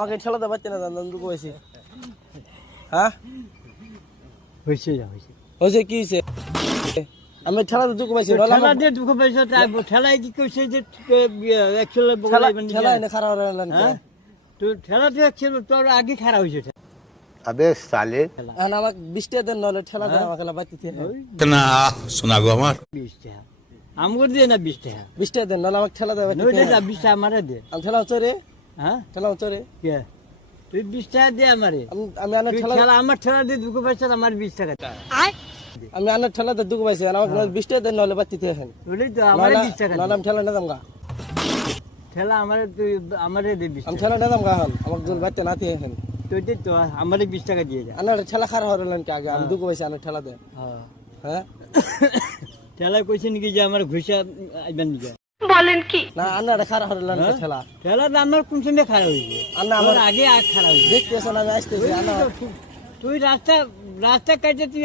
আমাকে ঠেলাতে পারছি না দাদা দুঃখ হয়েছে হ্যাঁ হয়েছে হয়েছে কি হয়েছে আমি ঠেলাতে দুঃখ পাইছি ঠেলা দিয়ে দুঃখ পাইছো ঠেলায় কি কইছে যে একচুয়ালি ঠেলা এনে খারাপ হলেন তো ঠেলা তো একচুয়ালি তোর আগে খারাপ হয়েছে अबे साले এখন আমাকে 20 টাকা দেন নলে ঠেলা দেন আমাকে বাড়তি না শোনা গো আমার 20 টাকা আমগো দিয়ে না 20 টাকা 20 টাকা দেন নলে আমাকে ঠেলা দেবে নইলে যা 20 টাকা আমারে দে আমি ঠেলা চরে হ্যাঁ ঠেলা চরে কে তুই 20 টাকা দে আমারে আমি আনার তুই ঠেলা ঠেলা আমার ঠেলা দিয়ে দুঃখ পাইছো আমার 20 টাকা আমি আনার ঠেলাতে দুঃখ পাইছি আমাকে 20 টাকা দেন নলে বাড়তি এখন বলেই তো আমারে 20 টাকা নলে আমি ঠেলা নিতাম গা ঠেলা আমারে তুই আমারে দে 20 আমি টাকা ঠেলা নিতাম গা এখন আমাকে দুল বাড়তে নাতি এখন তুই দে তো আমারে 20 টাকা দিয়ে যা আনার ঠেলা খারাপ হলেন কি আগে আমি দুঃখ পাইছি আনার ঠেলা দেন হ্যাঁ হ্যাঁ ঠেলা কইছে নাকি যে আমার ঘুষা আইবেন নিকে না আনার খারাপ হলেন ঠেলা ঠেলা আমার কোন সময় খারাপ হইছে আন্না আমার আমার আগে খারাপ হইছে দেখতেছেন আমি আসতেছি আনা তুই রাস্তা কাটে তুই